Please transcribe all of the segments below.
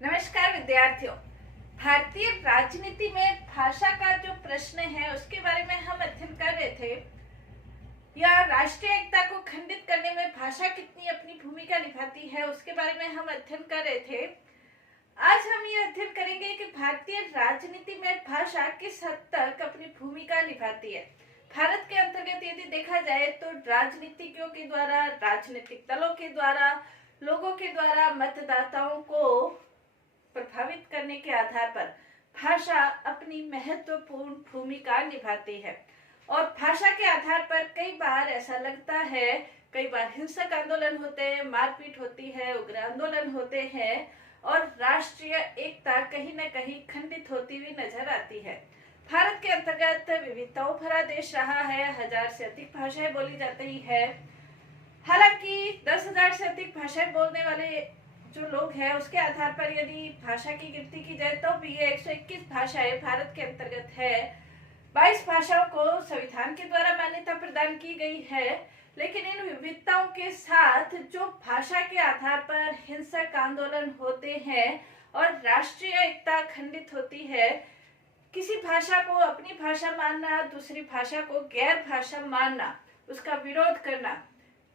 नमस्कार विद्यार्थियों। भारतीय राजनीति में भाषा का जो प्रश्न है उसके बारे में हम अध्ययन कर रहे थे, या राष्ट्रीय एकता को खंडित करने में भाषा कितनी अपनी भूमिका निभाती है उसके बारे में हम अध्ययन कर रहे थे। आज हम ये अध्ययन करेंगे कि भारतीय राजनीति में भाषा किस हद तक अपनी भूमिका निभाती है। भारत के अंतर्गत यदि देखा जाए तो राजनीतिज्ञों के द्वारा, राजनीतिक दलों के द्वारा, लोगों के द्वारा मतदाताओं को प्रभावित करने के आधार पर भाषा अपनी महत्वपूर्ण भूमिका निभाती है। और भाषा के आधार पर कई बार ऐसा लगता है, कई बार हिंसक आंदोलन होते हैं, मारपीट होती है, उग्र आंदोलन होते हैं और राष्ट्रीय एकता कहीं न कहीं खंडित होती हुई नजर आती है। भारत के अंतर्गत विविधताओं भरा देश रहा है, 1000 से अधिक भाषाएं बोली जाती है। हालांकि 10,000 से अधिक भाषाएं बोलने वाले जो लोग हैं उसके आधार पर यदि भाषा की गिनती की जाए तो भी 121 भाषाएं भारत के अंतर्गत है। 22 भाषाओं को संविधान के द्वारा मान्यता प्रदान की गई है। लेकिन इन विविधताओं के साथ जो भाषा के आधार पर हिंसक आंदोलन होते हैं और राष्ट्रीय एकता खंडित होती है, किसी भाषा को अपनी भाषा मानना, दूसरी भाषा को गैर भाषा मानना, उसका विरोध करना,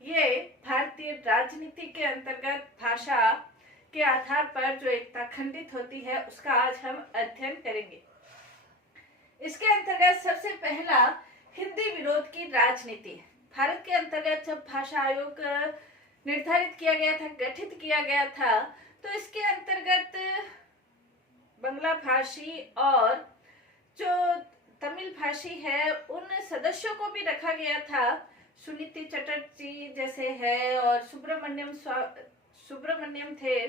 ये भारतीय राजनीति के अंतर्गत भाषा के आधार पर जो एकता खंडित होती है उसका आज हम अध्ययन करेंगे। इसके अंतर्गत सबसे पहला हिंदी विरोध की राजनीति। भारत के अंतर्गत जब भाषा आयोग निर्धारित किया गया था, गठित किया गया था, तो इसके अंतर्गत बांग्ला भाषी और जो तमिल भाषी है उन सदस्यों को भी रखा गया था। सुनीति चटर्जी जैसे है और सुब्रमण्यम थे।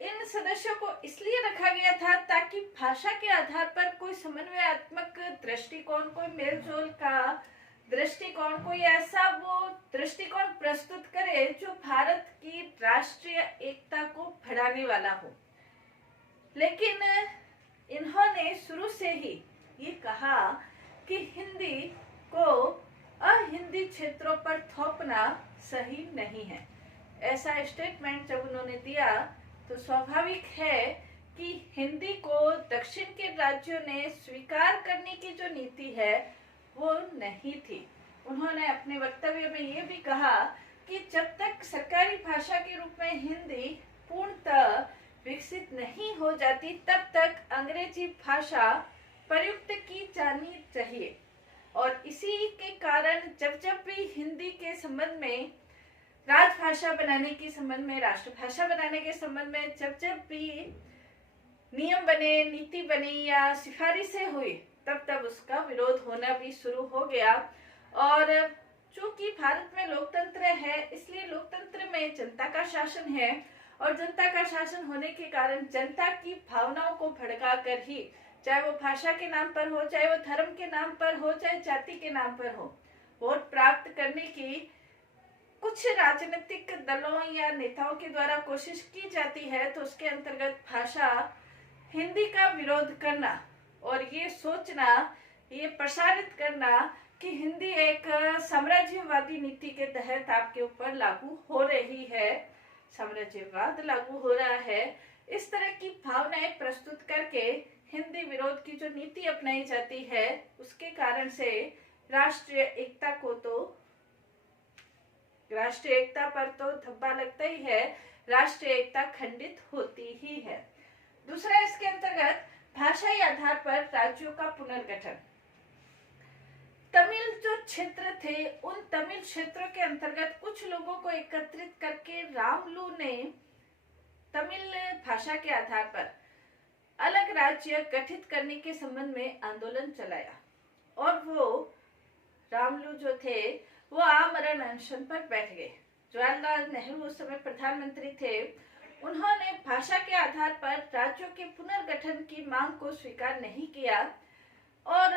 इन सदस्यों को इसलिए रखा गया था ताकि भाषा के आधार पर कोई समन्वयात्मक दृष्टिकोण, कोई मेलजोल का दृष्टिकोण, कोई ऐसा वो दृष्टिकोण प्रस्तुत करे जो भारत की राष्ट्रीय एकता को बढ़ाने वाला हो। लेकिन इन्होंने शुरू से ही ये कहा कि हिंदी को अहिंदी क्षेत्रों पर थोपना सही नहीं है। ऐसा स्टेटमेंट जब उन्होंने दिया तो स्वाभाविक है कि हिंदी को दक्षिण के राज्यों ने स्वीकार करने की जो नीति है वो नहीं थी। उन्होंने अपने वक्तव्य में ये भी कहा कि जब तक सरकारी भाषा के रूप में हिंदी पूर्णतः विकसित नहीं हो जाती तब तक अंग्रेजी भाषा प्रयुक्त की जानी चाहिए। और इसी के कारण जब जब भी हिंदी के संबंध में, राजभाषा बनाने के संबंध में, राष्ट्रभाषा बनाने के संबंध में जब जब भी नियम बने, नीति बनी या सिफारिशें हुई, तब तब उसका विरोध होना भी शुरू हो गया। और चूंकि भारत में लोकतंत्र है, इसलिए लोकतंत्र में जनता का शासन है और जनता का शासन होने के कारण जनता की भावनाओं को भड़का कर ही, चाहे वो भाषा के नाम पर हो, चाहे वो धर्म के नाम पर हो, चाहे जाति के नाम पर हो, वोट प्राप्त करने की कुछ राजनीतिक दलों या नेताओं के द्वारा कोशिश की जाती है। तो उसके अंतर्गत भाषा हिंदी का विरोध करना और ये सोचना, ये प्रसारित करना कि हिंदी एक साम्राज्यवादी नीति के तहत आपके ऊपर लागू हो रही है, साम्राज्यवाद लागू हो रहा है, इस तरह की भावनाएं प्रस्तुत करके हिंदी विरोध की जो नीति अपनाई जाती है उसके कारण से राष्ट्रीय एकता पर तो धब्बा लगता ही है, राष्ट्रीय एकता खंडित होती ही है। दूसरा, इसके अंतर्गत भाषाई आधार पर राज्यों का पुनर्गठन। तमिल जो क्षेत्र थे, उन तमिल क्षेत्रों के अंतर्गत कुछ लोगों को एकत्रित करके रामलू ने तमिल भाषा के आधार पर अलग राज्य गठित करने के संबंध में आंदोलन चलाया। और वो रामलू जो थे वो आमरण अनशन पर बैठ गए। जवाहरलाल नेहरू उस समय प्रधानमंत्री थे। उन्होंने भाषा के आधार पर राज्यों के पुनर्गठन की मांग को स्वीकार नहीं किया। और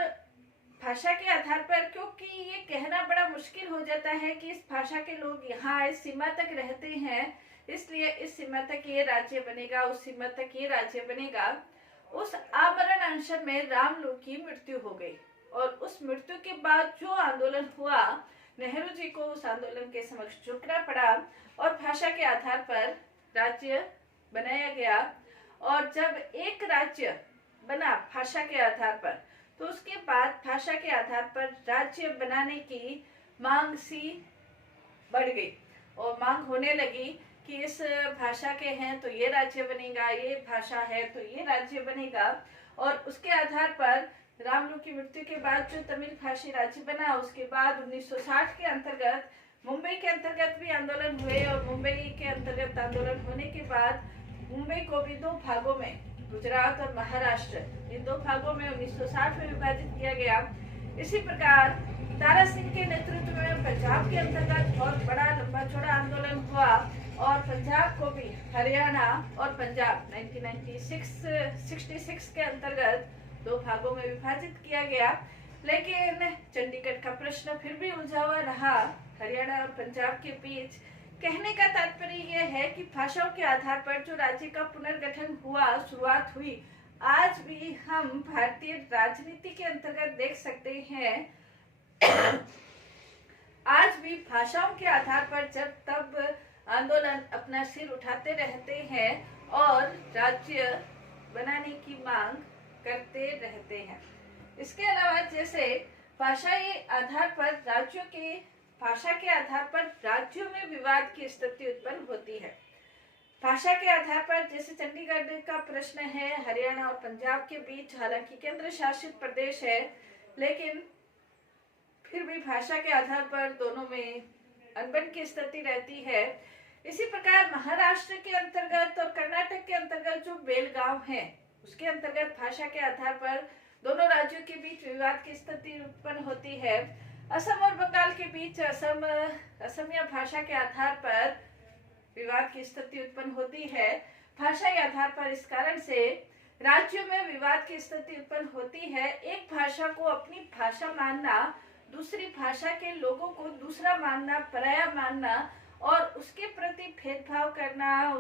भाषा के आधार पर, क्योंकि ये कहना बड़ा मुश्किल हो जाता है कि इस भाषा के लोग यहाँ इस सीमा तक रहते हैं, इसलिए इस सीमा तक ये राज्य बनेगा, उस सीमा तक ये राज्य बनेगा। उस आमरण अनशन में रामलू की मृत्यु हो गई और उस मृत्यु के बाद जो आंदोलन हुआ, नेहरू जी को उस आंदोलन के समक्ष झुकना पड़ा और भाषा के आधार पर राज्य बनाया गया। और जब एक राज्य बना भाषा के आधार पर, तो उसके बाद भाषा के आधार पर राज्य बनाने की मांग सी बढ़ गई और मांग होने लगी कि इस भाषा के हैं तो ये राज्य बनेगा, ये भाषा है तो ये राज्य बनेगा। और उसके आधार पर रामलू की मृत्यु के बाद जो तमिल भाषी राज्य बना, उसके बाद 1960 के अंतर्गत मुंबई के अंतर्गत भी आंदोलन हुए और मुंबई के अंतर्गत आंदोलन होने के बाद मुंबई को भी दो भागों में, गुजरात और महाराष्ट्र, इन दो भागों में 1960 में विभाजित किया गया। इसी प्रकार तारा सिंह के नेतृत्व में पंजाब के अंतर्गत बहुत बड़ा लंबा चौड़ा आंदोलन हुआ और पंजाब को भी हरियाणा और पंजाब 1966 के अंतर्गत दो भागों में विभाजित किया गया। लेकिन चंडीगढ़ का प्रश्न फिर भी उलझा हुआ रहा हरियाणा और पंजाब के बीच। कहने का तात्पर्य यह है कि भाषाओं के आधार पर जो राज्य का पुनर्गठन हुआ, शुरुआत हुई, आज भी हम भारतीय राजनीति के अंतर्गत देख सकते हैं। आज भी भाषाओं के आधार पर जब तब आंदोलन अपना सिर उठाते रहते हैं और राज्य बनाने की मांग करते रहते हैं। इसके अलावा जैसे भाषा के आधार पर राज्यों के भाषा के आधार पर राज्यों में विवाद की स्थिति उत्पन्न होती है। भाषा के आधार पर जैसे चंडीगढ़ का प्रश्न है, हरियाणा और पंजाब के बीच, हालांकि केंद्र शासित प्रदेश है, लेकिन फिर भी भाषा के आधार पर दोनों में अनबन की स्थिति रहती है। इसी प्रकार महाराष्ट्र के अंतर्गत और कर्नाटक के अंतर्गत जो बेलगांव है, उसके अंतर्गत भाषा के आधार पर दोनों राज्यों के बीच विवाद की स्थिति उत्पन्न होती है। असम और बंगाल के बीच असमिया भाषा के आधार पर विवाद की स्थिति उत्पन्न होती है। भाषा के आधार पर इस कारण से राज्यों में विवाद की स्थिति उत्पन्न होती है। एक भाषा को अपनी भाषा मानना, दूसरी भाषा के लोगों को दूसरा मानना, पराया मानना और उसके प्रति भेदभाव करना,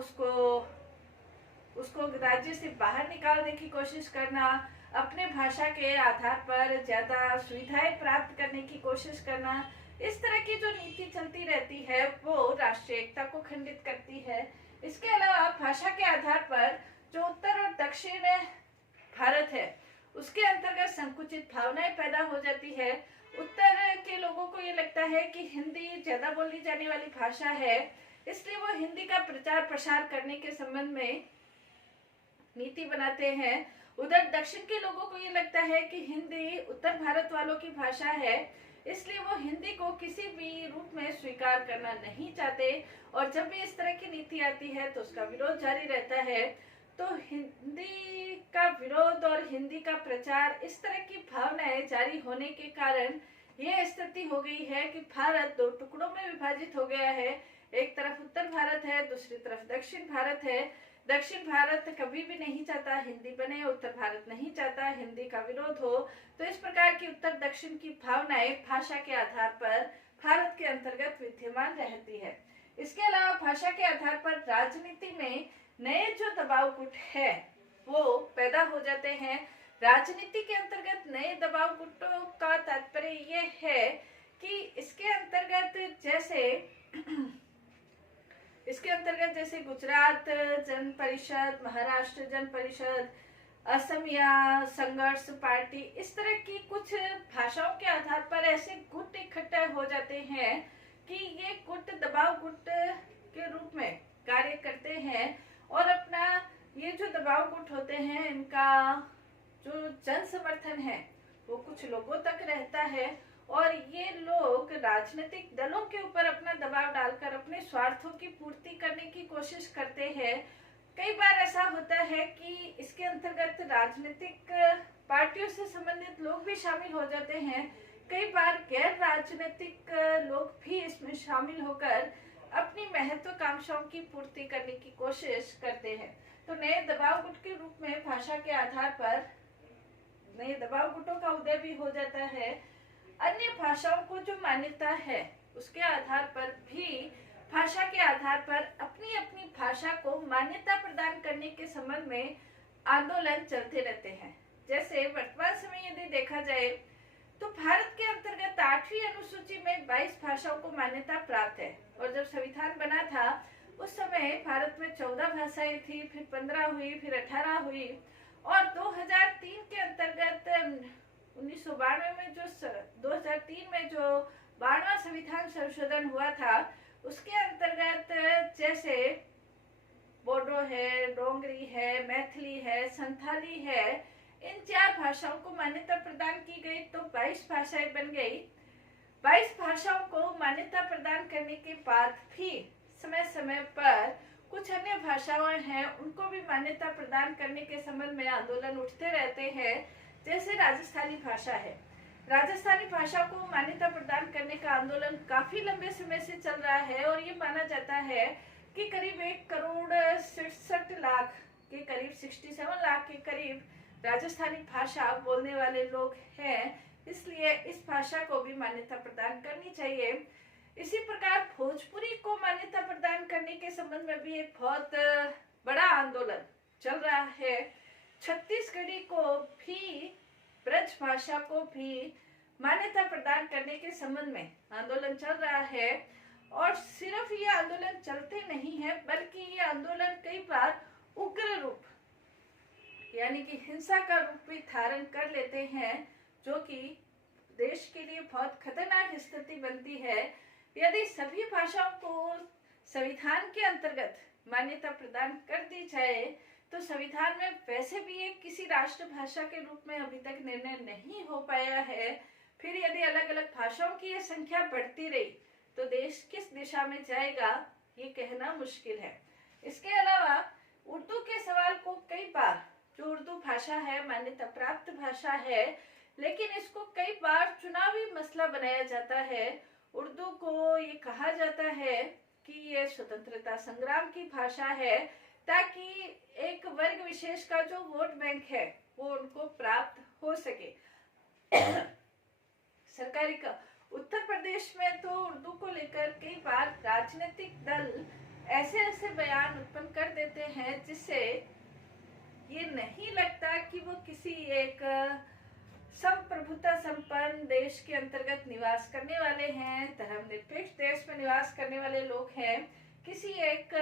उसको राज्य से बाहर निकालने की कोशिश करना, अपने भाषा के आधार पर ज्यादा सुविधाएं प्राप्त करने की कोशिश करना, इस तरह की जो नीति चलती रहती है वो राष्ट्रीय एकता को खंडित करती है। इसके अलावा भाषा के आधार पर जो उत्तर और दक्षिण भारत है उसके अंतर्गत संकुचित भावनाएं पैदा हो जाती है। उत्तर के लोगों को ये लगता है कि हिंदी ज्यादा बोली जाने वाली भाषा है, इसलिए वो हिंदी का प्रचार प्रसार करने के संबंध में नीति बनाते हैं। उधर दक्षिण के लोगों को ये लगता है कि हिंदी उत्तर भारत वालों की भाषा है, इसलिए वो हिंदी को किसी भी रूप में स्वीकार करना नहीं चाहते और जब भी इस तरह की नीति आती है तो उसका विरोध जारी रहता है। तो हिंदी का विरोध और हिंदी का प्रचार, इस तरह की भावनाएं जारी होने के कारण यह स्थिति हो गई है कि भारत दो टुकड़ों में विभाजित हो गया है। एक तरफ उत्तर भारत है, दूसरी तरफ दक्षिण भारत है। दक्षिण भारत कभी भी नहीं चाहता हिंदी बने, उत्तर भारत नहीं चाहता हिंदी का विरोध हो। तो इस प्रकार की उत्तर दक्षिण की भावनाएं भाषा के आधार पर भारत के अंतर्गत विद्यमान रहती है। इसके अलावा भाषा के आधार पर राजनीति में नए जो दबाव गुट है वो पैदा हो जाते हैं। राजनीति के अंतर्गत नए दबाव गुटों का तात्पर्य ये है कि इसके अंतर्गत जैसे गुजरात जन परिषद, महाराष्ट्र जन परिषद, असमिया संघर्ष पार्टी, इस तरह की कुछ भाषाओं के आधार पर ऐसे गुट इकट्ठा हो जाते हैं कि ये गुट दबाव गुट के रूप में कार्य करते हैं और अपना ये जो दबाव गुट होते हैं इनका जो जन समर्थन है वो कुछ लोगों तक रहता है और ये लोग राजनीतिक दलों के ऊपर अपना दबाव डालकर अपने स्वार्थों की पूर्ति करने की कोशिश करते हैं। कई बार ऐसा होता है कि इसके अंतर्गत राजनीतिक पार्टियों से संबंधित लोग भी शामिल हो जाते हैं। कई बार गैर राजनीतिक लोग भी इसमें शामिल होकर अपनी महत्वाकांक्षाओं की पूर्ति करने की कोशिश करते हैं। तो नए दबाव गुट के रूप में भाषा के आधार पर नए दबाव गुटों का उदय भी हो जाता है। अन्य भाषाओं को जो मान्यता है उसके आधार पर भी भाषा के आधार पर अपनी अपनी भाषा को मान्यता प्रदान करने के संबंध में आंदोलन चलते रहते हैं। जैसे वर्तमान समय यदि देखा जाए तो भारत के अंतर्गत 8वीं अनुसूची में 22 भाषाओं को मान्यता प्राप्त है और जब संविधान बना था उस समय भारत में 14 भाषाएं थी, फिर 15 हुई, फिर 18 हुई, और 2003 के अंतर्गत 1992 में 2003 में जो 12वां संविधान संशोधन हुआ था, उसके अंतर्गत जैसे बोडो है, डोंगरी है, मैथिली है, संथाली है, इन 4 भाषाओं को मान्यता प्रदान की गई, तो 22 भाषाएं बन गई। 22 भाषाओं को मान्यता प्रदान करने के बाद भी समय समय पर कुछ अन्य भाषाएं हैं, उनको भी मान्यता प्रदान करने के संबंध में आंदोलन उठते रहते हैं। जैसे राजस्थानी भाषा है, राजस्थानी भाषा को मान्यता प्रदान करने का आंदोलन काफी लंबे समय से चल रहा है, और ये माना जाता है कि करीब 1,67,00,000 के करीब, 67 लाख के करीब राजस्थानी भाषा बोलने वाले लोग हैं, इसलिए इस भाषा को भी मान्यता प्रदान करनी चाहिए। इसी प्रकार भोजपुरी को मान्यता प्रदान करने के संबंध में भी एक बहुत बड़ा आंदोलन चल रहा है। छत्तीसगढ़ी को भी, ब्रज भाषा को भी मान्यता प्रदान करने के संबंध में आंदोलन चल रहा है। और सिर्फ ये आंदोलन चलते नहीं है, बल्कि ये आंदोलन कई बार उग्र रूप यानी कि हिंसा का रूप भी धारण कर लेते हैं, जो कि देश के लिए बहुत खतरनाक स्थिति बनती है। यदि सभी भाषाओं को संविधान के अंतर्गत मान्यता प्रदान कर दी जाए, तो संविधान में वैसे भी एक किसी राष्ट्रभाषा के रूप में अभी तक निर्णय नहीं हो पाया है। फिर यदि अलग अलग भाषाओं की ये संख्या बढ़ती रही, तो देश किस दिशा में जाएगा, ये कहना मुश्किल है। इसके अलावा उर्दू के सवाल को कई बार, जो उर्दू भाषा है मान्यता प्राप्त भाषा है, लेकिन इसको कई बार चुनावी मसला बनाया जाता है। उर्दू को ये कहा जाता है कि ये स्वतंत्रता संग्राम की भाषा है, ताकि एक वर्ग विशेष का जो वोट बैंक है वो उनको प्राप्त हो सके। सरकारी का उत्तर प्रदेश में तो उर्दू को लेकर कई बार राजनीतिक दल ऐसे ऐसे बयान उत्पन्न कर देते हैं, जिससे ये नहीं लगता कि वो किसी एक संप्रभुता संपन्न देश के अंतर्गत निवास करने वाले हैं, धर्मनिरपेक्ष देश में निवास करने वाले लोग हैं। किसी एक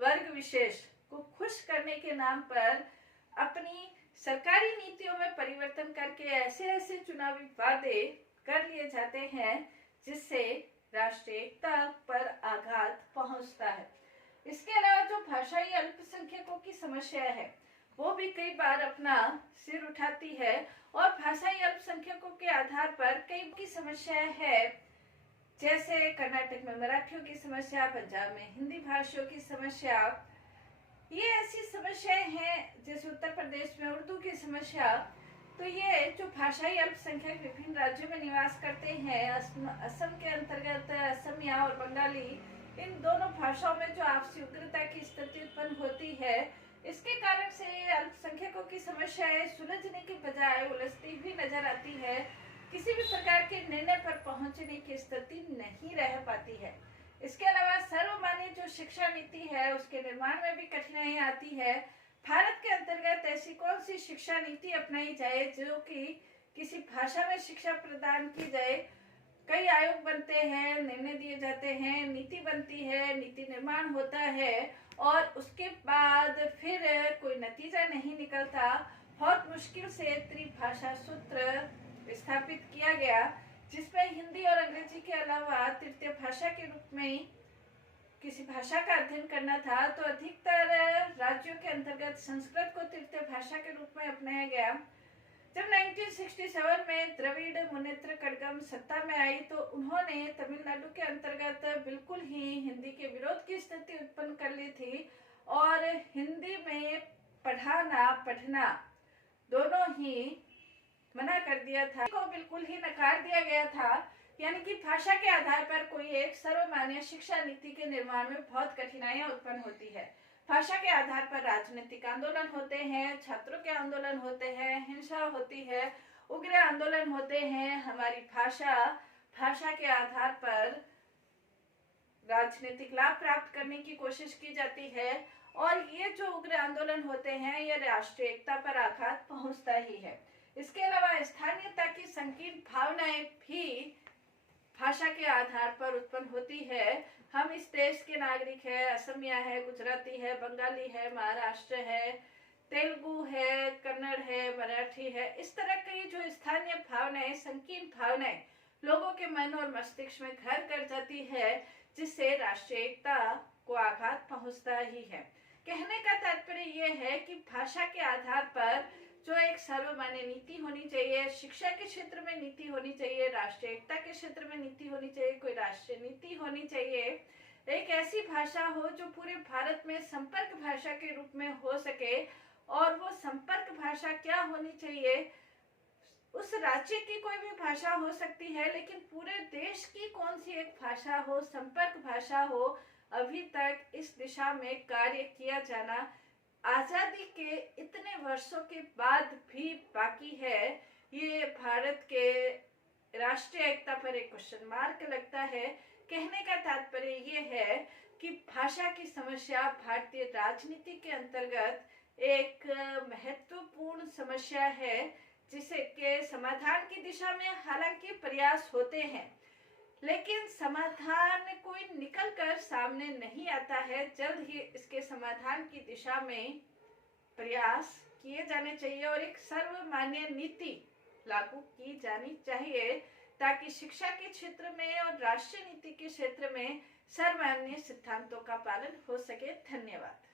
वर्ग विशेष को खुश करने के नाम पर अपनी सरकारी नीतियों में परिवर्तन करके ऐसे ऐसे चुनावी वादे कर लिए जाते हैं, जिससे राष्ट्रीय एकता पर आघात पहुंचता है। इसके अलावा जो भाषाई अल्पसंख्यकों की समस्या है, वो भी कई बार अपना सिर उठाती है, और भाषाई अल्पसंख्यकों के आधार पर कई की समस्याएं है, जैसे कर्नाटक में मराठियों की समस्या, पंजाब में हिंदी भाषियों की समस्या। ये ऐसी समस्याएं हैं, जैसे उत्तर प्रदेश में उर्दू की समस्या। तो ये जो भाषाई अल्पसंख्यक विभिन्न राज्यों में निवास करते हैं, असम के अंतर्गत असमिया और बंगाली, इन दोनों भाषाओं में जो आपसी उग्रता की स्थिति उत्पन्न होती है, इसके कारण से अल्पसंख्यकों की समस्याएं सुलझने की बजाय उलझती हुई नजर आती है। किसी भी प्रकार के निर्णय पर पहुंचने की स्थिति नहीं रह पाती है। इसके अलावा सर्वमान्य जो शिक्षा नीति है, उसके निर्माण में भी कठिनाइयां आती है। भारत के अंतर्गत ऐसी कौन सी शिक्षा नीति अपनाई जाए जो कि किसी भाषा में शिक्षा प्रदान की जाए। कई आयोग बनते हैं, निर्णय दिए जाते हैं, नीति बनती है, नीति निर्माण होता है, और उसके बाद फिर कोई नतीजा नहीं निकलता। बहुत मुश्किल से त्रिभाषा सूत्र स्थापित किया गया, जिसमें हिंदी और अंग्रेजी के अलावा तृतीय भाषा के रूप में किसी भाषा का अध्ययन करना था, तो अधिकतर राज्यों के अंतर्गत संस्कृत को तृतीय भाषा के रूप में अपनाया गया। जब 1967 में द्रविड़ मुनेत्र कड़गम सत्ता में आई, तो उन्होंने तमिलनाडु के अंतर्गत बिल्कुल ही हिंदी के विरोध की स्थिति उत्पन्न कर ली थी, और हिंदी में पढ़ना दोनों ही मना कर दिया था, को बिल्कुल ही नकार दिया गया था। यानी कि भाषा के आधार पर कोई एक सर्वमान्य शिक्षा नीति के निर्माण में बहुत कठिनाइयां उत्पन्न होती है। भाषा के आधार पर राजनीतिक आंदोलन होते हैं, छात्रों के आंदोलन होते हैं, हिंसा होती है, उग्र आंदोलन होते हैं। हमारी भाषा के आधार पर राजनीतिक लाभ प्राप्त करने की कोशिश की जाती है, और ये जो उग्र आंदोलन होते हैं, ये राष्ट्रीय एकता पर आघात पहुंचता ही है। इसके अलावा स्थानीयता की संकीर्ण भावनाएं भी भाषा के आधार पर उत्पन्न होती है। हम इस देश के नागरिक है, असमिया है, गुजराती है, बंगाली है, महाराष्ट्र है, तेलुगु है, कन्नड़ है, मराठी है, इस तरह की जो स्थानीय भावनाएं, संकीर्ण भावनाएं लोगों के मन और मस्तिष्क में घर कर जाती है, जिससे राष्ट्रीय एकता को आघात पहुंचता ही है। कहने का तात्पर्य यह है कि भाषा के आधार पर जो एक सर्वमान्य नीति होनी चाहिए, शिक्षा के क्षेत्र में नीति होनी चाहिए, राष्ट्रीय एकता के क्षेत्र में नीति होनी चाहिए, कोई राष्ट्रीय नीति होनी चाहिए, एक ऐसी भाषा हो जो पूरे भारत में संपर्क भाषा के रूप में हो सके। और वो संपर्क भाषा क्या होनी चाहिए, उस राज्य की कोई भी भाषा हो सकती है, लेकिन पूरे देश की कौन सी एक भाषा हो, संपर्क भाषा हो, अभी तक इस दिशा में कार्य किया जाना आजादी के इतने वर्षों के बाद भी बाकी है। ये भारत के राष्ट्रीय एकता पर एक क्वेश्चन मार्क लगता है। कहने का तात्पर्य ये है कि भाषा की समस्या भारतीय राजनीति के अंतर्गत एक महत्वपूर्ण समस्या है, जिसे के समाधान की दिशा में हालांकि प्रयास होते हैं, लेकिन समाधान कोई निकल कर सामने नहीं आता है। जल्द ही इसके समाधान की दिशा में प्रयास किए जाने चाहिए और एक सर्वमान्य नीति लागू की जानी चाहिए, ताकि शिक्षा के क्षेत्र में और राष्ट्रीय नीति के क्षेत्र में सर्वमान्य सिद्धांतों का पालन हो सके। धन्यवाद।